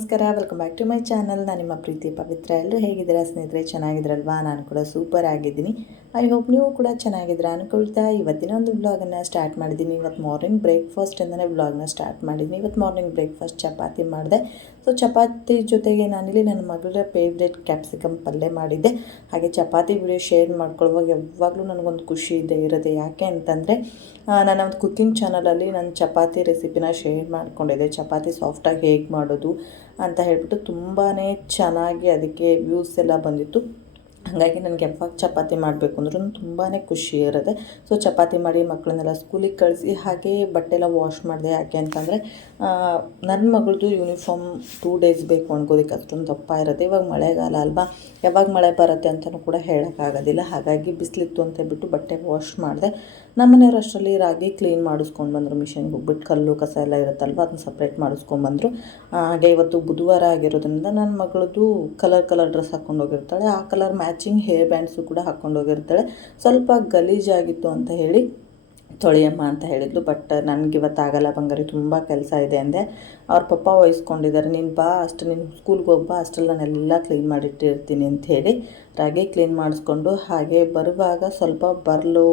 ನಮಸ್ಕಾರ welcome back to my channel ನಾನು ನಿಮ್ಮ ಪ್ರೀತಿ, ಪವಿತ್ರ. ಎಲ್ಲರೂ ಹೇಗಿದ್ದೀರಾ? ಸ್ನೇಹಿತರೆ, ಚೆನ್ನಾಗಿದ್ರಲ್ವಾ? ನಾನು ಕೂಡ ಸೂಪರ್ ಆಗಿದ್ದೀನಿ. ಐ ಹೋಪ್ ನೀವು ಕೂಡ ಚೆನ್ನಾಗಿದ್ದೀರಾ ಅನ್ಕೊಳ್ತಾ. ಇವತ್ತಿನ ಒಂದು ವ್ಲಾಗನ್ನು ಸ್ಟಾರ್ಟ್ ಮಾಡಿದ್ದೀನಿ. ಇವತ್ತು ಮಾರ್ನಿಂಗ್ ಬ್ರೇಕ್ಫಾಸ್ಟ್ ಅಂದರೆ ವ್ಲಾಗ್ನ ಸ್ಟಾರ್ಟ್ ಮಾಡಿದ್ದೀನಿ. ಇವತ್ತು ಮಾರ್ನಿಂಗ್ ಬ್ರೇಕ್ಫಾಸ್ಟ್ ಚಪಾತಿ ಮಾಡಿದೆ. ಸೊ ಚಪಾತಿ ಜೊತೆಗೆ ನಾನಿಲ್ಲಿ ನನ್ನ ಮಗಳ ಫೇವ್ರೆಟ್ ಕ್ಯಾಪ್ಸಿಕಮ್ ಪಲ್ಯ ಮಾಡಿದ್ದೆ. ಹಾಗೆ ಚಪಾತಿ ವಿಡಿಯೋ ಶೇರ್ ಮಾಡ್ಕೊಳ್ಳುವಾಗ ಯಾವಾಗಲೂ ನನಗೊಂದು ಖುಷಿ ಇದೆ, ಇರುತ್ತೆ. ಯಾಕೆ ಅಂತಂದರೆ ನನ್ನ ಒಂದು ಕುಕ್ಕಿಂಗ್ ಚಾನಲಲ್ಲಿ ನಾನು ಚಪಾತಿ ರೆಸಿಪಿನ ಶೇರ್ ಮಾಡಿಕೊಂಡಿದ್ದೆ. ಚಪಾತಿ ಸಾಫ್ಟಾಗಿ ಹೇಗೆ ಮಾಡೋದು ಅಂತ ಹೇಳ್ಬಿಟ್ಟು ತುಂಬಾ ಚೆನ್ನಾಗಿ ಅದಕ್ಕೆ ವ್ಯೂಸ್ ಎಲ್ಲ ಬಂದಿತ್ತು. ಹಾಗಾಗಿ ನನಗೆ ಯಾವಾಗ ಚಪಾತಿ ಮಾಡಬೇಕು ಅಂದ್ರೂ ತುಂಬಾ ಖುಷಿ ಇರುತ್ತೆ. ಸೊ ಚಪಾತಿ ಮಾಡಿ ಮಕ್ಕಳನ್ನೆಲ್ಲ ಸ್ಕೂಲಿಗೆ ಕಳಿಸಿ ಹಾಗೆ ಬಟ್ಟೆ ಎಲ್ಲ ವಾಶ್ ಮಾಡಿದೆ ಯಾಕೆ ಅಂತಂದರೆ ನನ್ನ ಮಗಳದು ಯೂನಿಫಾರ್ಮ್ ಟೂ ಡೇಸ್ ಬೇಕು ಅನ್ಕೋದಕ್ಕೆ ಅಷ್ಟೊಂದು ದಪ್ಪ ಇರುತ್ತೆ. ಇವಾಗ ಮಳೆಗಾಲ ಅಲ್ವಾ? ಯಾವಾಗ ಮಳೆ ಬರುತ್ತೆ ಅಂತಲೂ ಕೂಡ ಹೇಳೋಕ್ಕಾಗೋದಿಲ್ಲ. ಹಾಗಾಗಿ ಬಿಸಿಲಿತ್ತು ಅಂತ ಬಿಟ್ಟು ಬಟ್ಟೆ ವಾಶ್ ಮಾಡಿದೆ. ನಮ್ಮನೆಯವರು ಅಷ್ಟರಲ್ಲಿ ರಾಗಿ ಕ್ಲೀನ್ ಮಾಡಿಸ್ಕೊಂಡು ಬಂದರು. ಮಿಷಿನ್ಗೆ ಹೋಗ್ಬಿಟ್ಟು ಕಲ್ಲು, ಕಸ ಎಲ್ಲ ಇರುತ್ತಲ್ವ? ಅದನ್ನ ಸಪ್ರೇಟ್ ಮಾಡಿಸ್ಕೊಂಡ್ಬಂದರು ಹಾಗೆ ಇವತ್ತು ಬುಧವಾರ ಆಗಿರೋದ್ರಿಂದ ನನ್ನ ಮಗಳದು ಕಲರ್ ಕಲರ್ ಡ್ರೆಸ್ ಹಾಕ್ಕೊಂಡು ಹೋಗಿರ್ತಾಳೆ. ಆ ಕಲರ್ ಮ್ಯಾಚಿಂಗ್ ಹೇರ್ ಬ್ಯಾಂಡ್ಸು ಕೂಡ ಹಾಕ್ಕೊಂಡು ಹೋಗಿರ್ತಾಳೆ. ಸ್ವಲ್ಪ ಗಲೀಜಾಗಿತ್ತು ಅಂತ ಹೇಳಿ ತೊಳೆಯಮ್ಮ ಅಂತ ಹೇಳಿದ್ಲು. ಬಟ್ ನನಗೆ ಇವತ್ತಾಗಲ್ಲ ಬಂಗಾರಿ ತುಂಬ ಕೆಲಸ ಇದೆ ಅಂದೆ. ಅವ್ರ ಪಪ್ಪ ವಹಿಸ್ಕೊಂಡಿದ್ದಾರೆ. ನೀನು ಬಾ, ಅಷ್ಟು ನೀನು ಸ್ಕೂಲ್ಗೆ ಹೋಗ್ಬಾ ಅಷ್ಟೆಲ್ಲ ನಾನೆಲ್ಲ ಕ್ಲೀನ್ ಮಾಡಿಟ್ಟಿರ್ತೀನಿ ಹೇಳಿ ರಾಗಿ ಕ್ಲೀನ್ ಮಾಡಿಸ್ಕೊಂಡು ಹಾಗೆ ಬರುವಾಗ ಸ್ವಲ್ಪ ಬರಲು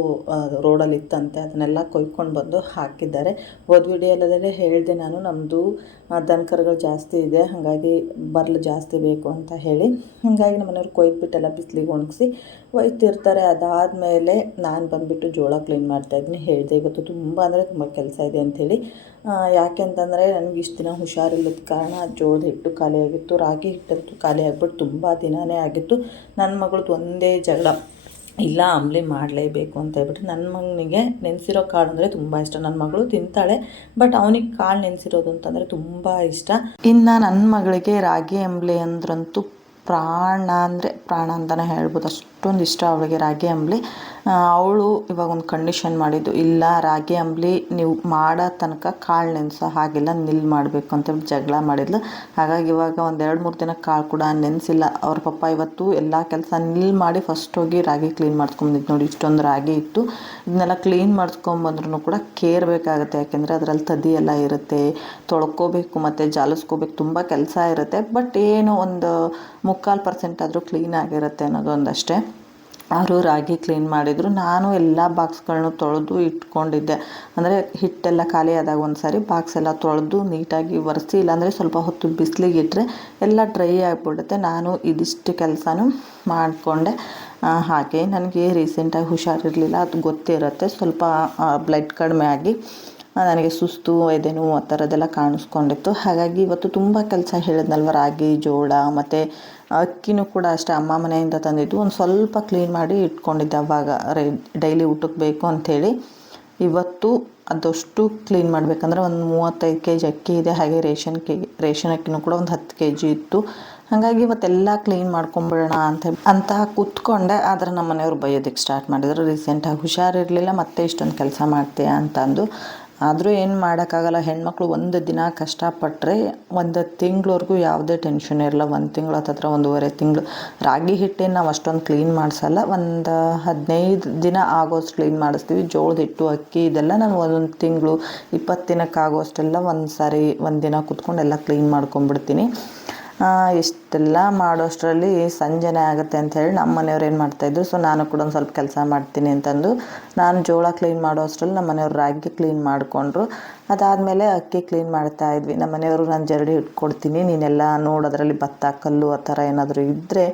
ರೋಡಲ್ಲಿ ಇತ್ತಂತೆ ಅದನ್ನೆಲ್ಲ ಕೊಯ್ಕೊಂಡು ಬಂದು ಹಾಕಿದ್ದಾರೆ. ಹೋದ ವಿಡಿಯೋಲ್ಲದೇ ಹೇಳಿದೆ ನಾನು ನಮ್ಮದು ದನಕರುಗಳು ಜಾಸ್ತಿ ಇದೆ, ಹಾಗಾಗಿ ಬರಲು ಜಾಸ್ತಿ ಬೇಕು ಅಂತ ಹೇಳಿ. ಹಾಗಾಗಿ ನಮ್ಮನೆಯವ್ರು ಕೊಯ್ದುಬಿಟ್ಟೆಲ್ಲ ಬಿಸಿಲಿಗೆ ಒಣಗಿಸಿ ಒಯ್ತಿರ್ತಾರೆ. ಅದಾದಮೇಲೆ ನಾನು ಬಂದುಬಿಟ್ಟು ಜೋಳ ಕ್ಲೀನ್ ಮಾಡ್ತಾಯಿದ್ದೀನಿ ಹೇಳಿದೆ. ಇವತ್ತು ತುಂಬ ಅಂದರೆ ತುಂಬ ಕೆಲಸ ಇದೆ ಅಂಥೇಳಿ. ಯಾಕೆ ಅಂತಂದರೆ ನನಗೆ ಇಷ್ಟು ದಿನ ಹುಷಾರಿಲ್ಲದ ಕಾರಣ ಜೋಳದ ಹಿಟ್ಟು ಖಾಲಿ ಆಗಿತ್ತು. ರಾಗಿ ಹಿಟ್ಟಂತೂ ಖಾಲಿ ಆಗಿಬಿಟ್ಟು ತುಂಬ ದಿನವೇ ಆಗಿತ್ತು. ನನ್ನ ಮಗಳದ್ದು ಒಂದೇ ಜಗಳ. ಇಲ್ಲ ಅಂಬ್ಲಿ ಮಾಡಲೇಬೇಕು ಅಂತ ಹೇಳ್ಬಿಟ್ಟು ನನ್ನ ಮಗನಿಗೆ ನೆನೆಸಿರೋ ಕಾಳು ಅಂದರೆ ತುಂಬ ಇಷ್ಟ. ನನ್ನ ಮಗಳು ತಿಂತಾಳೆ, ಬಟ್ ಅವನಿಗೆ ಕಾಳು ನೆನೆಸಿರೋದು ಅಂತಂದರೆ ತುಂಬ ಇಷ್ಟ. ಇನ್ನು ನನ್ನ ಮಗಳಿಗೆ ರಾಗಿ ಅಂಬ್ಲಿ ಅಂದ್ರಂತೂ ಪ್ರಾಣ ಅಂದರೆ ಪ್ರಾಣ ಅಂತಲೇ ಹೇಳ್ಬೋದು ಅಷ್ಟೊಂದು ಇಷ್ಟ ಅವಳಿಗೆ ರಾಗಿ ಅಂಬಲಿ. ಅವಳು ಇವಾಗ ಒಂದು ಕಂಡೀಷನ್ ಮಾಡಿದ್ದು, ಇಲ್ಲ, ರಾಗಿ ಅಂಬ್ಲಿ ನೀವು ಮಾಡೋ ತನಕ ಕಾಳು ನೆನೆಸೋ ಹಾಗೆಲ್ಲ, ನಿಲ್ ಮಾಡಬೇಕು ಅಂತೇಳಿ ಜಗಳ ಮಾಡಿದ್ಲು. ಹಾಗಾಗಿ ಇವಾಗ ಒಂದು ಎರಡು ಮೂರು ದಿನ ಕಾಳು ಕೂಡ ನೆನೆಸಿಲ್ಲ. ಅವ್ರ ಪಪ್ಪ ಇವತ್ತು ಎಲ್ಲ ಕೆಲಸ ನಿಲ್ ಮಾಡಿ ಫಸ್ಟ್ ಹೋಗಿ ರಾಗಿ ಕ್ಲೀನ್ ಮಾಡ್ಸ್ಕೊಂಬಂದಿದ್ದು ನೋಡಿ, ಇಷ್ಟೊಂದು ರಾಗಿ ಇತ್ತು. ಇದನ್ನೆಲ್ಲ ಕ್ಲೀನ್ ಮಾಡಿಸ್ಕೊಂಬಂದ್ರೂ ಕೂಡ ಕೇರ್ ಬೇಕಾಗುತ್ತೆ, ಯಾಕೆಂದರೆ ಅದರಲ್ಲಿ ತದಿ ಎಲ್ಲ ಇರುತ್ತೆ. ತೊಳ್ಕೊಬೇಕು ಮತ್ತು ಜಾಲಿಸ್ಕೋಬೇಕು, ತುಂಬ ಕೆಲಸ ಇರುತ್ತೆ. ಬಟ್ ಏನು ಒಂದು ಮುಕ್ಕಾಲು ಪರ್ಸೆಂಟ್ ಆದರೂ ಕ್ಲೀನ್ ಆಗಿರುತ್ತೆ ಅನ್ನೋದು ಒಂದಷ್ಟೇ ಅವರು ರಾಗಿ ಕ್ಲೀನ್ ಮಾಡಿದರು. ನಾನು ಎಲ್ಲ ಬಾಕ್ಸ್ಗಳನ್ನು ತೊಳೆದು ಇಟ್ಕೊಂಡಿದ್ದೆ. ಅಂದರೆ ಹಿಟ್ಟೆಲ್ಲ ಖಾಲಿ ಆದಾಗ ಒಂದು ಸಾರಿ ಬಾಕ್ಸ್ ಎಲ್ಲ ತೊಳೆದು ನೀಟಾಗಿ ಒರೆಸಿ, ಇಲ್ಲಾಂದರೆ ಸ್ವಲ್ಪ ಹೊತ್ತು ಬಿಸಿಲಿಗೆ ಇಟ್ಟರೆ ಎಲ್ಲ ಡ್ರೈ ಆಗಿಬಿಡುತ್ತೆ. ನಾನು ಇದಿಷ್ಟು ಕೆಲಸನೂ ಮಾಡಿಕೊಂಡೆ. ಹಾಗೆ ನನಗೆ ರೀಸೆಂಟಾಗಿ ಹುಷಾರಿರಲಿಲ್ಲ. ಅದು ಗೊತ್ತಿರುತ್ತೆ. ಸ್ವಲ್ಪ ಬ್ಲಡ್ ಕಡಿಮೆ ಆಗಿ. ನನಗೆ ಸುಸ್ತು, ಎದೆನು ಆ ಥರದ್ದೆಲ್ಲ ಕಾಣಿಸ್ಕೊಂಡಿತ್ತು. ಹಾಗಾಗಿ ಇವತ್ತು ತುಂಬ ಕೆಲಸ ಹೇಳಿದ್ನಲ್ವ ರಾಗಿ, ಜೋಳ, ಮತ್ತು ಅಕ್ಕಿನೂ ಕೂಡ ಅಷ್ಟೇ ಅಮ್ಮ ಮನೆಯಿಂದ ತಂದಿದ್ದು. ಒಂದು ಸ್ವಲ್ಪ ಕ್ಲೀನ್ ಮಾಡಿ ಇಟ್ಕೊಂಡಿದ್ದೆ ಅವಾಗ. ರೈ, ಡೈಲಿ ಊಟಕ್ಕೆ ಬೇಕು ಅಂಥೇಳಿ. ಇವತ್ತು ಅದಷ್ಟು ಕ್ಲೀನ್ ಮಾಡಬೇಕಂದ್ರೆ ಒಂದು ಮೂವತ್ತೈದು ಕೆ ಜಿ ಅಕ್ಕಿ ಇದೆ. ಹಾಗೆ ರೇಷನ್ ಕೆ, ರೇಷನ್ ಅಕ್ಕಿನೂ ಕೂಡ ಒಂದು ಹತ್ತು ಕೆ ಜಿ ಇತ್ತು. ಹಾಗಾಗಿ ಇವತ್ತೆಲ್ಲ ಕ್ಲೀನ್ ಮಾಡ್ಕೊಂಬಿಡೋಣ ಅಂತ ಅಂತ ಕೂತ್ಕೊಂಡೆ. ಆದರೆ ನಮ್ಮ ಮನೆಯವ್ರು ಬೈಯೋದಕ್ಕೆ ಸ್ಟಾರ್ಟ್ ಮಾಡಿದ್ರು. ರೀಸೆಂಟಾಗಿ ಹುಷಾರಿರಲಿಲ್ಲ. ಮತ್ತೆ ಇಷ್ಟೊಂದು ಕೆಲಸ ಮಾಡ್ತೀಯಾ ಅಂತಂದು. ಆದರೂ ಏನು ಮಾಡೋಕ್ಕಾಗಲ್ಲ. ಹೆಣ್ಮಕ್ಳು ಒಂದು ದಿನ ಕಷ್ಟಪಟ್ಟರೆ ಒಂದು ತಿಂಗ್ಳವರೆಗೂ ಯಾವುದೇ ಟೆನ್ಷನ್ ಇರಲ್ಲ. ಒಂದು ತಿಂಗಳು ಹತ್ತತ್ರ ಒಂದೂವರೆ ತಿಂಗಳು. ರಾಗಿ ಹಿಟ್ಟೇನು ನಾವು ಅಷ್ಟೊಂದು ಕ್ಲೀನ್ ಮಾಡಿಸಲ್ಲ. ಒಂದು ಹದಿನೈದು ದಿನ ಆಗೋಷ್ಟು ಕ್ಲೀನ್ ಮಾಡಿಸ್ತೀವಿ. ಜೋಳದ ಹಿಟ್ಟು, ಅಕ್ಕಿ ಇದೆಲ್ಲ ನಾನು ಒಂದೊಂದು ತಿಂಗಳು ಇಪ್ಪತ್ತು ದಿನಕ್ಕಾಗೋಷ್ಟೆಲ್ಲ ಒಂದು ಸಾರಿ ಒಂದು ದಿನ ಕುತ್ಕೊಂಡು ಎಲ್ಲ ಕ್ಲೀನ್ ಮಾಡ್ಕೊಂಬಿಡ್ತೀನಿ ಇಷ್ಟೆಲ್ಲ ಮಾಡೋಷ್ಟರಲ್ಲಿ ಸಂಜೆನೇ ಆಗುತ್ತೆ ಅಂತ ಹೇಳಿ ನಮ್ಮ ಮನೆಯವ್ರು ಏನು ಮಾಡ್ತಾಯಿದ್ರು ಸೊ ನಾನು ಕೂಡ ಒಂದು ಸ್ವಲ್ಪ ಕೆಲಸ ಮಾಡ್ತೀನಿ ಅಂತಂದು ನಾನು ಜೋಳ ಕ್ಲೀನ್ ಮಾಡೋ ಅಷ್ಟರಲ್ಲಿ ನಮ್ಮ ಮನೆಯವ್ರು ರಾಗಿ ಕ್ಲೀನ್ ಮಾಡಿಕೊಂಡ್ರು. ಅದಾದಮೇಲೆ ಅಕ್ಕಿ ಕ್ಲೀನ್ ಮಾಡ್ತಾ ಇದ್ವಿ. ನಮ್ಮ ಮನೆಯವರು ನಾನು ಜರಡಿ ಇಟ್ಕೊಡ್ತೀನಿ ನೀನೆಲ್ಲ ನೋಡೋದ್ರಲ್ಲಿ ಭತ್ತ, ಕಲ್ಲು ಆ ಥರ ಏನಾದರೂ ಇದ್ದರೆ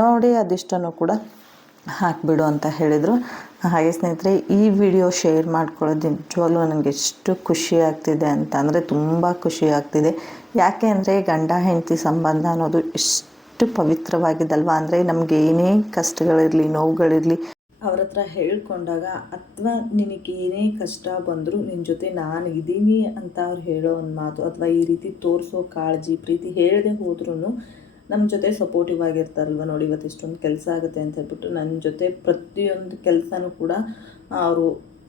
ನೋಡಿ ಅದಿಷ್ಟನ್ನು ಕೂಡ ಹಾಕಿಬಿಡು ಅಂತ ಹೇಳಿದರು. ಹಾಗೆ ಸ್ನೇಹಿತರೆ, ಈ ವಿಡಿಯೋ ಶೇರ್ ಮಾಡ್ಕೊಳ್ಳೋದು ನಿಜವಾಗ್ಲೂ ನನಗೆ ಎಷ್ಟು ಖುಷಿ ಆಗ್ತಿದೆ ಅಂತ ಅಂದರೆ ತುಂಬ ಖುಷಿ ಆಗ್ತಿದೆ. ಯಾಕೆ ಅಂದರೆ ಗಂಡ ಹೆಂಡತಿ ಸಂಬಂಧ ಅನ್ನೋದು ಎಷ್ಟು ಪವಿತ್ರವಾಗಿದ್ದಲ್ವ ಅಂದರೆ ನಮಗೆ ಏನೇ ಕಷ್ಟಗಳಿರಲಿ, ನೋವುಗಳಿರಲಿ. ಅವ್ರ ಹತ್ರ ಹೇಳ್ಕೊಂಡಾಗ, ಅಥವಾ ನಿನಗೆ ಏನೇ ಕಷ್ಟ ಬಂದರೂ ನಿನ್ನ ಜೊತೆ ನಾನು ಇದ್ದೀನಿ ಅಂತ ಅವ್ರು ಹೇಳೋ ಒಂದು ಮಾತು ಅಥವಾ ಈ ರೀತಿ ತೋರಿಸೋ ಕಾಳಜಿ, ಪ್ರೀತಿ ಹೇಳದೆ ಹೋದ್ರೂ ನಮ್ಮ ಜೊತೆ ಸಪೋರ್ಟಿವ್ ಆಗಿರ್ತಾರಲ್ವ ನೋಡಿ ಇವತ್ತು ಇಷ್ಟೊಂದು ಕೆಲಸ ಆಗುತ್ತೆ ಅಂತ ಹೇಳ್ಬಿಟ್ಟು ನನ್ನ ಜೊತೆ ಪ್ರತಿಯೊಂದು ಕೆಲಸನೂ ಕೂಡ ಅವರು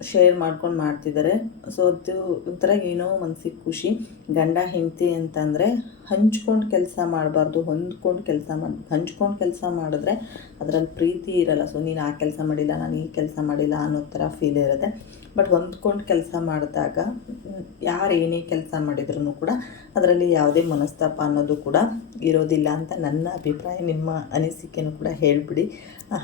ಶೇರ್ ಮಾಡ್ಕೊಂಡು ಮಾಡ್ತಿದ್ದಾರೆ ಸೊ ಅದು ಒಂಥರ ಏನೋ ಮನಸ್ಸಿಗೆ ಖುಷಿ. ಗಂಡ, ಹೆಂಡತಿ ಅಂತಂದರೆ ಹಂಚ್ಕೊಂಡು ಕೆಲಸ ಮಾಡಬಾರ್ದು, ಹೊಂದ್ಕೊಂಡು ಕೆಲಸ ಮಾಡಿ, ಹಂಚ್ಕೊಂಡು ಕೆಲಸ ಮಾಡಿದ್ರೆ ಅದರಲ್ಲಿ ಪ್ರೀತಿ ಇರಲ್ಲ. ಸೊ ನೀನು ಆ ಕೆಲಸ ಮಾಡಿಲ್ಲ, ನಾನು ಈ ಕೆಲಸ ಮಾಡಿಲ್ಲ ಅನ್ನೋ ಥರ ಫೀಲ್ ಇರುತ್ತೆ. ಬಟ್ ಹೊಂದ್ಕೊಂಡು ಕೆಲಸ ಮಾಡಿದಾಗ ಯಾರು ಏನೇ ಕೆಲಸ ಮಾಡಿದ್ರು ಕೂಡ ಅದರಲ್ಲಿ ಯಾವುದೇ ಮನಸ್ತಾಪ ಅನ್ನೋದು ಕೂಡ ಇರೋದಿಲ್ಲ ಅಂತ ನನ್ನ ಅಭಿಪ್ರಾಯ. ನಿಮ್ಮ ಅನಿಸಿಕೆನೂ ಕೂಡ ಹೇಳಿಬಿಡಿ.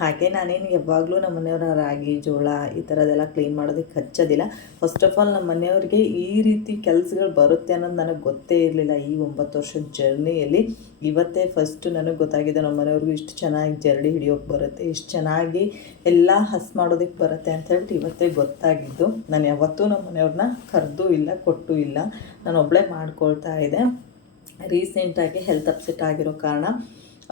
ಹಾಗೆ ನಾನೇನು ಯಾವಾಗಲೂ ನಮ್ಮ ಮನೆಯವರ ರಾಗಿ ಜೋಳ ಈ ಥರದ್ದೆಲ್ಲ ಕ್ಲೀನ್ ಮಾಡೋದಕ್ಕೆ ಹಚ್ಚೋದಿಲ್ಲ ಫಸ್ಟ್ ಆಫ್ ಆಲ್ ನಮ್ಮ ಮನೆಯವ್ರಿಗೆ ಈ ರೀತಿ ಕೆಲಸಗಳು ಬರುತ್ತೆ ಅನ್ನೋದು ನನಗೆ ಗೊತ್ತೇ ಇರಲಿಲ್ಲ ಈ ಒಂಬತ್ತು ವರ್ಷದ ಜರ್ನಿಯಲ್ಲಿ ಇವತ್ತೇ ಫಸ್ಟ್ ನನಗೆ ಗೊತ್ತಾಗಿದೆ ನಮ್ಮ ಮನೆಯವ್ರಿಗೂ ಇಷ್ಟು ಚೆನ್ನಾಗಿ ಜರಡಿ ಹಿಡಿಯೋಕೆ ಬರುತ್ತೆ, ಇಷ್ಟು ಚೆನ್ನಾಗಿ ಎಲ್ಲ ಹಸ್ ಮಾಡೋದಕ್ಕೆ ಬರುತ್ತೆ ಅಂತ ಹೇಳ್ಬಿಟ್ಟು ಇವತ್ತೇ ಗೊತ್ತಾಗಿದ್ದು. ನಾನು ಯಾವತ್ತೂ ನಮ್ಮ ಮನೆಯವ್ರನ್ನ ಕರೆದೂ ಇಲ್ಲ, ಕೊಟ್ಟು ಇಲ್ಲ. ನಾನು ಒಬ್ಬಳೇ ಮಾಡ್ಕೊಳ್ತಾ ಇದ್ದೆ. ರೀಸೆಂಟಾಗಿ ಹೆಲ್ತ್ ಅಪ್ಸೆಟ್ ಆಗಿರೋ ಕಾರಣ.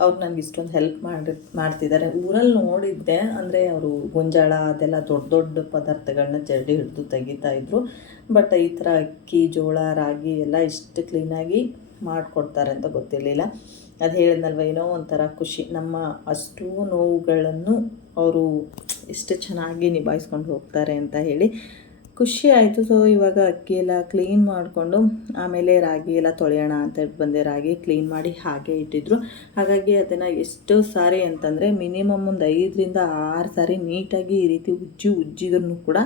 ಅವ್ರು ನನಗೆ ಇಷ್ಟೊಂದು ಹೆಲ್ಪ್ ಮಾಡಿ, ಮಾಡ್ತಿದ್ದಾರೆ. ಊರಲ್ಲಿ ನೋಡಿದ್ದೆ, ಅಂದರೆ ಅವರು ಗೊಂಜಾಳ, ಅದೆಲ್ಲ ದೊಡ್ಡ ದೊಡ್ಡ ಪದಾರ್ಥಗಳನ್ನ ಜರಡಿ ಹಿಡಿದು ತೆಗಿತಾ ಇದ್ರು. ಬಟ್ ಈ ಥರ ಅಕ್ಕಿ, ಜೋಳ, ರಾಗಿ ಎಲ್ಲ ಇಷ್ಟು ಕ್ಲೀನಾಗಿ ಮಾಡಿಕೊಡ್ತಾರೆ ಅಂತ ಗೊತ್ತಿರಲಿಲ್ಲ. ಅದು ಹೇಳಿದ್ನಲ್ವ, ಏನೋ ಒಂಥರ ಖುಷಿ. ನಮ್ಮ ಅಷ್ಟು ನೋವುಗಳನ್ನು ಅವರು ಇಷ್ಟು ಚೆನ್ನಾಗಿ ನಿಭಾಯಿಸ್ಕೊಂಡು ಹೋಗ್ತಾರೆ ಅಂತ ಹೇಳಿ. ಖುಷಿ ಆಯಿತು. ಸೊ ಇವಾಗ ಅಕ್ಕಿ ಎಲ್ಲ ಕ್ಲೀನ್ ಮಾಡಿಕೊಂಡು ಆಮೇಲೆ ರಾಗಿ ಎಲ್ಲ ತೊಳೆಯೋಣ ಅಂತ ಬಂದೆ. ರಾಗಿ ಕ್ಲೀನ್ ಮಾಡಿ ಹಾಗೆ ಇಟ್ಟಿದ್ರು. ಹಾಗಾಗಿ ಅದನ್ನು ಎಷ್ಟು ಸಾರಿ ಅಂತಂದರೆ ಮಿನಿಮಮ್ ಒಂದು ಐದರಿಂದ ಆರು ಸಾರಿ ನೀಟಾಗಿ ಈ ರೀತಿ ಉಜ್ಜಿ ಉಜ್ಜಿದ್ರು ಕೂಡ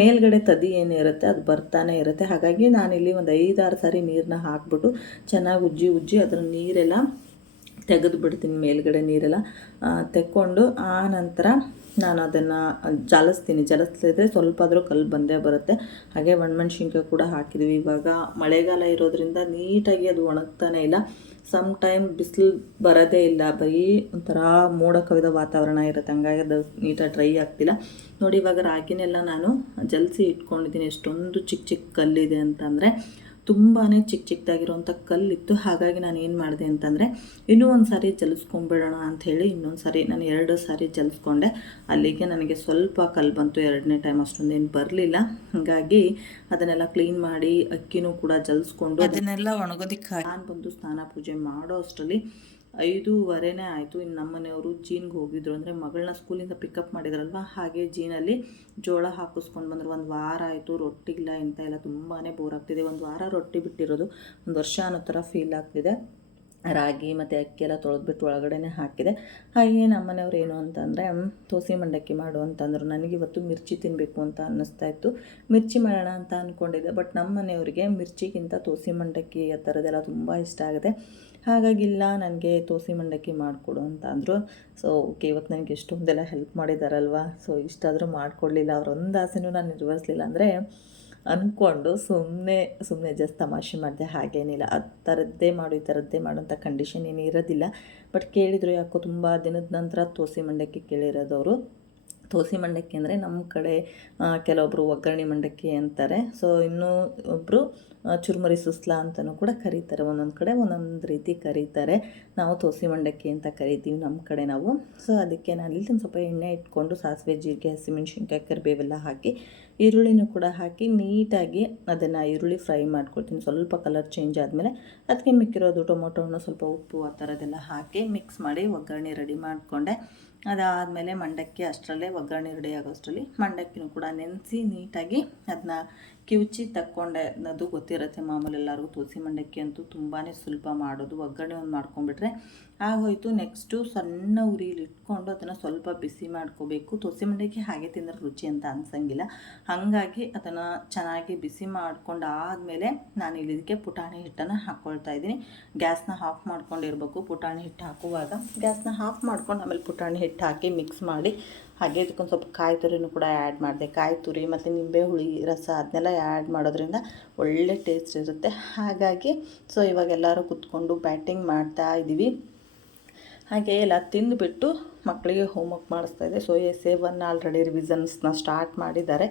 ಮೇಲ್ಗಡೆ ತದಿ ಏನಿರುತ್ತೆ ಅದು ಬರ್ತಾನೆ ಇರುತ್ತೆ. ಹಾಗಾಗಿ ನಾನಿಲ್ಲಿ ಒಂದು ಐದಾರು ಸಾರಿ ನೀರನ್ನ ಹಾಕ್ಬಿಟ್ಟು ಚೆನ್ನಾಗಿ ಉಜ್ಜಿ ಉಜ್ಜಿ ಅದರ ನೀರೆಲ್ಲ ತೆಗೆದು ಬಿಡ್ತೀನಿ ಮೇಲ್ಗಡೆ ನೀರೆಲ್ಲ. ತೆಕ್ಕೊಂಡು ಆ ನಂತರ ನಾನು ಅದನ್ನು ಜಾಲಿಸ್ತೀನಿ. ಜಾಲಿಸ್ತಿದ್ರೆ ಸ್ವಲ್ಪ ಆದರೂ ಕಲ್ಲು ಬಂದೇ ಬರುತ್ತೆ. ಹಾಗೆ ಒಣಮೆಣ್ಸಿನ್ಕಾಯಿ ಕೂಡ ಹಾಕಿದ್ವಿ. ಇವಾಗ ಮಳೆಗಾಲ ಇರೋದ್ರಿಂದ ನೀಟಾಗಿ ಅದು ಒಣಗ್ತಾನೆ ಇಲ್ಲ. ಸಮ್ ಟೈಮ್ ಬಿಸಿಲು ಬರೋದೇ ಇಲ್ಲ. ಬರೀ ಒಂಥರ ಮೋಡ ಕವಿದ ವಾತಾವರಣ ಇರುತ್ತೆ. ಹಂಗಾಗಿ ಅದು ನೀಟಾಗಿ ಡ್ರೈ ಆಗ್ತಿಲ್ಲ. ನೋಡಿ ಇವಾಗ ರಾಗಿನೆಲ್ಲ ನಾನು ಜಲ್ಸಿ ಇಟ್ಕೊಂಡಿದ್ದೀನಿ. ಎಷ್ಟೊಂದು ಚಿಕ್ಕ ಚಿಕ್ಕ ಕಲ್ಲಿದೆ ಅಂತಂದರೆ ತುಂಬಾ ಚಿಕ್ಕ ಚಿಕ್ಕದಾಗಿರುವಂಥ ಕಲ್ಲಿತ್ತು. ಹಾಗಾಗಿ ನಾನು ಏನು ಮಾಡಿದೆ ಅಂತಂದರೆ ಇನ್ನೂ ಒಂದು ಸಾರಿ ಜಲಿಸ್ಕೊಂಬಿಡೋಣ ಅಂಥೇಳಿ ಇನ್ನೊಂದು ಸಾರಿ ನಾನು ಎರಡು ಸಾರಿ ಜಲಿಸ್ಕೊಂಡೆ. ಅಲ್ಲಿಗೆ ನನಗೆ ಸ್ವಲ್ಪ ಕಲ್ಲು ಬಂತು ಎರಡನೇ ಟೈಮ್ ಅಷ್ಟೊಂದೇನು ಬರಲಿಲ್ಲ. ಹಾಗಾಗಿ ಅದನ್ನೆಲ್ಲ ಕ್ಲೀನ್ ಮಾಡಿ ಅಕ್ಕಿನೂ ಕೂಡ ಜಲಿಸ್ಕೊಂಡು ಅದನ್ನೆಲ್ಲ ಒಣಗೋದಿಕ್ಕೆ ನಾನು ಬಂದು ಸ್ನಾನ ಪೂಜೆ ಮಾಡೋ ಅಷ್ಟರಲ್ಲಿ ಐದೂವರೆನೇ ಆಯಿತು. ಇನ್ನು ನಮ್ಮ ಮನೆಯವರು ಜೀನ್ಗೆ ಹೋಗಿದ್ರು ಅಂದರೆ ಮಗಳನ್ನ ಸ್ಕೂಲಿಂದ ಪಿಕಪ್ ಮಾಡಿದ್ರಲ್ವ? ಹಾಗೆ ಜೀನಲ್ಲಿ ಜೋಳ ಹಾಕಿಸ್ಕೊಂಡು ಬಂದರು. ಒಂದು ವಾರ ಆಯಿತು ರೊಟ್ಟಿಗಿಲ್ಲ ಇಂಥ ಎಲ್ಲ ತುಂಬಾ ಬೋರ್ ಆಗ್ತಿದೆ. ಒಂದು ವಾರ ರೊಟ್ಟಿ ಬಿಟ್ಟಿರೋದು ಒಂದು ವರ್ಷ ಅನ್ನೋ ಥರ ಫೀಲ್ ಆಗ್ತಿದೆ. ರಾಗಿ ಮತ್ತು ಅಕ್ಕಿ ಎಲ್ಲ ತೊಳೆದ್ಬಿಟ್ಟು ಒಳಗಡೆ ಹಾಕಿದೆ. ಹಾಗೆ ನಮ್ಮ ಮನೆಯವ್ರು ಏನು ಅಂತಂದರೆ ತೋಸಿ ಮಂಡಕ್ಕಿ ಮಾಡು ಅಂತಂದರು. ನನಗೆ ಇವತ್ತು ಮಿರ್ಚಿ ತಿನ್ನಬೇಕು ಅಂತ ಅನ್ನಿಸ್ತಾ ಇತ್ತು. ಮಿರ್ಚಿ ಮಾಡೋಣ ಅಂತ ಅಂದ್ಕೊಂಡಿದ್ದೆ ಬಟ್ ನಮ್ಮ ಮನೆಯವರಿಗೆ ಮಿರ್ಚಿಗಿಂತ ತೋಸಿ ಮಂಡಕ್ಕಿ ಆ ಥರದ್ದೆಲ್ಲ ತುಂಬ ಇಷ್ಟ ಆಗುತ್ತೆ. ಹಾಗಾಗಿಲ್ಲ, ನನಗೆ ತೋಸಿ ಮಂಡಕ್ಕಿ ಮಾಡಿಕೊಡು ಅಂತ ಅಂದರು. ಸೊ ಓಕೆ ಇವತ್ತು ನನಗೆ ಎಷ್ಟೊಂದೆಲ್ಲ ಹೆಲ್ಪ್ ಮಾಡಿದಾರಲ್ವ? ಸೊ ಇಷ್ಟಾದರೂ ಮಾಡಿಕೊಡ್ಲಿಲ್ಲ. ಅವರೊಂದು ಆಸೆನೂ ನಾನು ನಿರ್ವಹಿಸಲಿಲ್ಲ ಅಂದರೆ ಅಂದ್ಕೊಂಡು ಸುಮ್ಮನೆ ಸುಮ್ಮನೆ ಜಸ್ಟ್ ತಮಾಷೆ ಮಾಡಿದೆ ಹಾಗೇನಿಲ್ಲ ಆ ಥರದ್ದೇ ಮಾಡು, ಈ ಥರದ್ದೇ ಮಾಡುವಂಥ ಕಂಡೀಷನ್ ಏನು ಇರೋದಿಲ್ಲ. ಬಟ್ ಕೇಳಿದರು ಯಾಕೋ ತುಂಬ ದಿನದ ನಂತರ ತೋಸಿ ಮಂಡಕ್ಕಿ ಕೇಳಿರೋದವರು ತೋಸಿ ಮಂಡಕ್ಕಿ ಅಂದರೆ ನಮ್ಮ ಕಡೆ ಕೆಲವೊಬ್ಬರು ಒಗ್ಗರಣೆ ಮಂಡಕ್ಕಿ ಅಂತಾರೆ. ಸೊ ಇನ್ನೂ ಒಬ್ಬರು ಚುರುಮುರಿ ಸುಸ್ಲಾ ಅಂತಲೂ ಕೂಡ ಕರೀತಾರೆ. ಒಂದೊಂದು ಕಡೆ ಒಂದೊಂದು ರೀತಿ ಕರೀತಾರೆ. ನಾವು ತೋಸಿ ಮಂಡಕ್ಕಿ ಅಂತ ಕರಿತೀವಿ ನಮ್ಮ ಕಡೆ ನಾವು. ಸೊ ಅದಕ್ಕೆ ನಾನು ಇಲ್ಲಿ ಸ್ವಲ್ಪ ಎಣ್ಣೆ ಇಟ್ಕೊಂಡು ಸಾಸಿವೆ, ಜೀರಿಗೆ, ಹಸಿಮೆಣ್ಸಿನ್ಕಾಯಿ, ಕರಿಬೇವೆಲ್ಲ ಹಾಕಿ, ಈರುಳ್ಳಿನೂ ಕೂಡ ಹಾಕಿ ನೀಟಾಗಿ ಅದನ್ನು ಈರುಳ್ಳಿ ಫ್ರೈ ಮಾಡ್ಕೊಳ್ತೀನಿ. ಸ್ವಲ್ಪ ಕಲರ್ ಚೇಂಜ್ ಆದಮೇಲೆ ಅದಕ್ಕೆ ಮಿಕ್ಕಿರೋದು ಟೊಮೊಟೊ ಹಣ್ಣು ಸ್ವಲ್ಪ ಉಪ್ಪು ಆ ಥರದ್ದೆಲ್ಲ ಹಾಕಿ ಮಿಕ್ಸ್ ಮಾಡಿ ಒಗ್ಗರಣೆ ರೆಡಿ ಮಾಡಿಕೊಂಡೆ. ಅದಾದಮೇಲೆ ಮಂಡಕ್ಕಿ ಅಷ್ಟರಲ್ಲೇ, ಒಗ್ಗರಣೆ ರೆಡಿ ಆಗೋಷ್ಟರಲ್ಲಿ ಮಂಡಕ್ಕಿನೂ ಕೂಡ ನೆನೆಸಿ ನೀಟಾಗಿ ಅದನ್ನ ಕಿವುಚಿ ತಕ್ಕೊಂಡೆ ಅನ್ನೋದು ಗೊತ್ತಿರುತ್ತೆ ಮಾಮೂಲಿ ಎಲ್ಲರಿಗೂ. ತುಳಸಿ ಮಂಡಕ್ಕಿ ಅಂತೂ ತುಂಬಾ ಸುಲಭ ಮಾಡೋದು. ಒಗ್ಗರಣೆ ಒಂದು ಮಾಡ್ಕೊಂಡ್ಬಿಟ್ರೆ ಆಗೋಯ್ತು. ನೆಕ್ಸ್ಟು ಸಣ್ಣ ಉರಿಲಿ ಇಟ್ಕೊಂಡು ಅದನ್ನು ಸ್ವಲ್ಪ ಬಿಸಿ ಮಾಡ್ಕೋಬೇಕು. ತುಳಸಿ ಮಂಡಕ್ಕಿ ಹಾಗೆ ತಿಂದರೆ ರುಚಿ ಅಂತ ಅನ್ಸಂಗಿಲ್ಲ. ಹಾಗಾಗಿ ಅದನ್ನು ಚೆನ್ನಾಗಿ ಬಿಸಿ ಮಾಡ್ಕೊಂಡು ಆದಮೇಲೆ ನಾನು ಇದಕ್ಕೆ ಪುಟಾಣಿ ಹಿಟ್ಟನ್ನು ಹಾಕ್ಕೊಳ್ತಾ ಇದ್ದೀನಿ. ಗ್ಯಾಸ್ನ ಆಫ್ ಮಾಡ್ಕೊಂಡಿರ್ಬೇಕು. ಪುಟಾಣಿ ಹಿಟ್ಟು ಹಾಕುವಾಗ ಗ್ಯಾಸ್ನ ಆಫ್ ಮಾಡ್ಕೊಂಡು ಆಮೇಲೆ ಪುಟಾಣಿ ಹಿಟ್ಟು ಹಾಕಿ ಮಿಕ್ಸ್ ಮಾಡಿ, ಹಾಗೆ ಇದಕ್ಕೊಂದು ಸ್ವಲ್ಪ ಕಾಯಿ ತುರಿನೂ ಕೂಡ ಆ್ಯಡ್ ಮಾಡಿದೆ. ಕಾಯಿ ತುರಿ ಮತ್ತು ನಿಂಬೆ ಹುಳಿ ರಸ ಅದನ್ನೆಲ್ಲ ಆ್ಯಡ್ ಮಾಡೋದ್ರಿಂದ ಒಳ್ಳೆ ಟೇಸ್ಟ್ ಇರುತ್ತೆ. ಹಾಗಾಗಿ ಸೊ ಇವಾಗ ಎಲ್ಲರೂ ಕುತ್ಕೊಂಡು ಬ್ಯಾಟಿಂಗ್ ಮಾಡ್ತಾ ಇದ್ದೀವಿ ಹಾಗೆ ಎಲ್ಲ ತಿಂದುಬಿಟ್ಟು ಮಕ್ಕಳಿಗೆ ಹೋಮ್ವರ್ಕ್ ಮಾಡಿಸ್ತಾ ಇದೆ ಸೊ ಎ ಒನ್ ಆಲ್ರೆಡಿ ರಿವಿಸನ್ಸ್ನ ಸ್ಟಾರ್ಟ್ ಮಾಡಿದ್ದಾರೆ.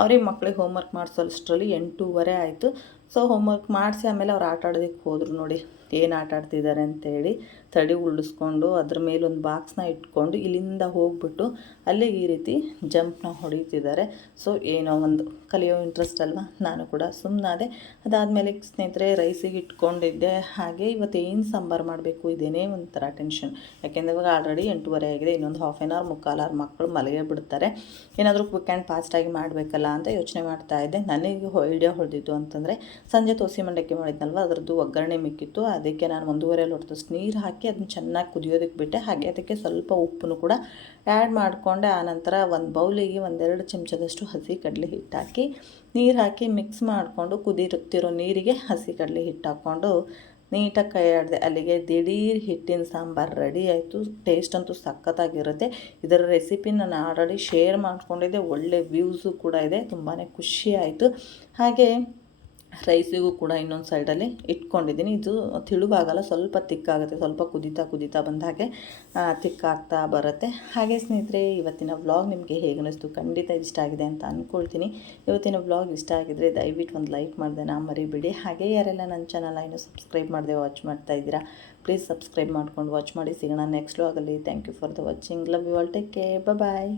ಅವ್ರಿಗೆ ಮಕ್ಕಳಿಗೆ ಹೋಮ್ವರ್ಕ್ ಮಾಡಿಸೋಷ್ಟರಲ್ಲಿ ಎಂಟೂವರೆ ಆಯಿತು. ಸೊ ಹೋಮ್ವರ್ಕ್ ಮಾಡಿಸಿ ಆಮೇಲೆ ಅವ್ರು ಆಟ ಆಡೋದಕ್ಕೆ ಹೋದರು ನೋಡಿ. ಏನು ಆಟ ಆಡ್ತಿದ್ದಾರೆ ಅಂತೇಳಿ ತಡಿ ಉಳಿಸ್ಕೊಂಡು ಅದ್ರ ಮೇಲೊಂದು ಬಾಕ್ಸ್ನ ಇಟ್ಕೊಂಡು ಇಲ್ಲಿಂದ ಹೋಗ್ಬಿಟ್ಟು ಅಲ್ಲೇ ಈ ರೀತಿ ಜಂಪ್ನ ಹೊಡಿತಿದ್ದಾರೆ ಸೊ ಏನೋ ಒಂದು ಕಲಿಯೋ ಇಂಟ್ರೆಸ್ಟ್ ಅಲ್ವಾ? ನಾನು ಕೂಡ ಸುಮ್ಮನಾದೆ ಅದಾದಮೇಲೆ ಸ್ನೇಹಿತರೆ ರೈಸಿಗೆ ಇಟ್ಕೊಂಡಿದ್ದೆ. ಹಾಗೆ ಇವತ್ತು ಏನು ಸಾಂಬಾರು ಮಾಡಬೇಕು? ಇದೇನೇ ಒಂಥರ ಟೆನ್ಷನ್ ಯಾಕೆಂದರೆ ಇವಾಗ ಆಲ್ರೆಡಿ ಎಂಟೂವರೆ ಆಗಿದೆ. ಇನ್ನೊಂದು ಹಾಫ್ ಆನ್ ಅವರ್ ಮುಕ್ಕಾಲು ಅವರ್ ಮಕ್ಕಳು ಮಲಗೇ ಬಿಡ್ತಾರೆ. ಏನಾದರೂ ಕ್ವಿಕ್ ಆ್ಯಂಡ್ ಫಾಸ್ಟಾಗಿ ಮಾಡಬೇಕಲ್ಲ ಅಂತ ಯೋಚನೆ ಮಾಡ್ತಾ ಇದ್ದೆ. ನನಗೆ ಐಡಿಯಾ ಹೊಡೆದಿದ್ದು ಅಂತಂದರೆ, ಸಂಜೆ ತೋಸಿ ಮಂಡಕ್ಕಿ ಮಾಡಿದ್ನಲ್ವ? ಅದರದ್ದು ಒಗ್ಗರಣೆ ಮಿಕ್ಕಿತ್ತು. ಅದಕ್ಕೆ ನಾನು ಒಂದೂವರೆ ಲೋಟದಷ್ಟು ನೀರು ಹಾಕಿ ಅದನ್ನ ಚೆನ್ನಾಗಿ ಕುದಿಯೋದಕ್ಕೆ ಬಿಟ್ಟೆ. ಹಾಗೆ ಅದಕ್ಕೆ ಸ್ವಲ್ಪ ಉಪ್ಪನ್ನು ಕೂಡ ಆ್ಯಡ್ ಮಾಡಿಕೊಂಡೆ. ಆನಂತರ ಒಂದು ಬೌಲಿಗೆ ಒಂದೆರಡು ಚಮಚದಷ್ಟು ಹಸಿ ಕಡಲೆ ಹಿಟ್ಟು ಹಾಕಿ ನೀರು ಹಾಕಿ ಮಿಕ್ಸ್ ಮಾಡಿಕೊಂಡು ಕುದಿರುತ್ತಿರೋ ನೀರಿಗೆ ಹಸಿ ಕಡಲೆ ಹಿಟ್ಟು ಹಾಕ್ಕೊಂಡು ನೀಟಾಗಿ ಕೈ ಆಡಿದೆ. ಅಲ್ಲಿಗೆ ದಿಢೀರ್ ಹಿಟ್ಟಿನ ಸಾಂಬಾರು ರೆಡಿ ಆಯಿತು. ಟೇಸ್ಟ್ ಅಂತೂ ಸಖತ್ತಾಗಿರುತ್ತೆ. ಇದರ ರೆಸಿಪಿ ನಾನು ಆಲ್ರೆಡಿ ಶೇರ್ ಮಾಡಿಕೊಂಡಿದ್ದೆ. ಒಳ್ಳೆ ವ್ಯೂಸು ಕೂಡ ಇದೆ. ತುಂಬಾ ಖುಷಿ ಆಯಿತು. ಹಾಗೆ ರೈಸಿಗೂ ಕೂಡ ಇನ್ನೊಂದು ಸೈಡಲ್ಲಿ ಇಟ್ಕೊಂಡಿದ್ದೀನಿ. ಇದು ತಿಳುವಾಗಲ್ಲ, ಸ್ವಲ್ಪ ತಿಕ್ಕಾಗುತ್ತೆ, ಸ್ವಲ್ಪ ಕುದೀತಾ ಕುದೀತಾ ಬಂದ ಹಾಗೆ ತಿಕ್ಕಾಗ್ತಾ ಬರುತ್ತೆ. ಹಾಗೆ ಸ್ನೇಹಿತರೆ, ಇವತ್ತಿನ ವ್ಲಾಗ್ ನಿಮಗೆ ಹೇಗೆ ಅನ್ನಿಸ್ತು? ಖಂಡಿತ ಇಷ್ಟ ಆಗಿದೆ ಅಂತ ಅಂದ್ಕೊಳ್ತೀನಿ ಇವತ್ತಿನ ವ್ಲಾಗ್ ಇಷ್ಟ ಆಗಿದ್ರೆ ದಯವಿಟ್ಟು ಒಂದು ಲೈಕ್ ಮಾಡಿದೆ ನಾ ಮರಿಬಿಡಿ. ಹಾಗೆ ಯಾರೆಲ್ಲ ನನ್ನ ಚಾನಲ್ ಇನ್ನೂ ಸಬ್ಸ್ಕ್ರೈಬ್ ಮಾಡಿದೆ ವಾಚ್ ಮಾಡ್ತಾ ಇದ್ದೀರಾ ಪ್ಲೀಸ್ ಸಬ್ಸ್ಕ್ರೈಬ್ ಮಾಡ್ಕೊಂಡು ವಾಚ್ ಮಾಡಿ. ಸಿಗೋಣ ನೆಕ್ಸ್ಟ್ ವ್ಲಾಗಲ್ಲಿ thank you for the watching love you all take care bye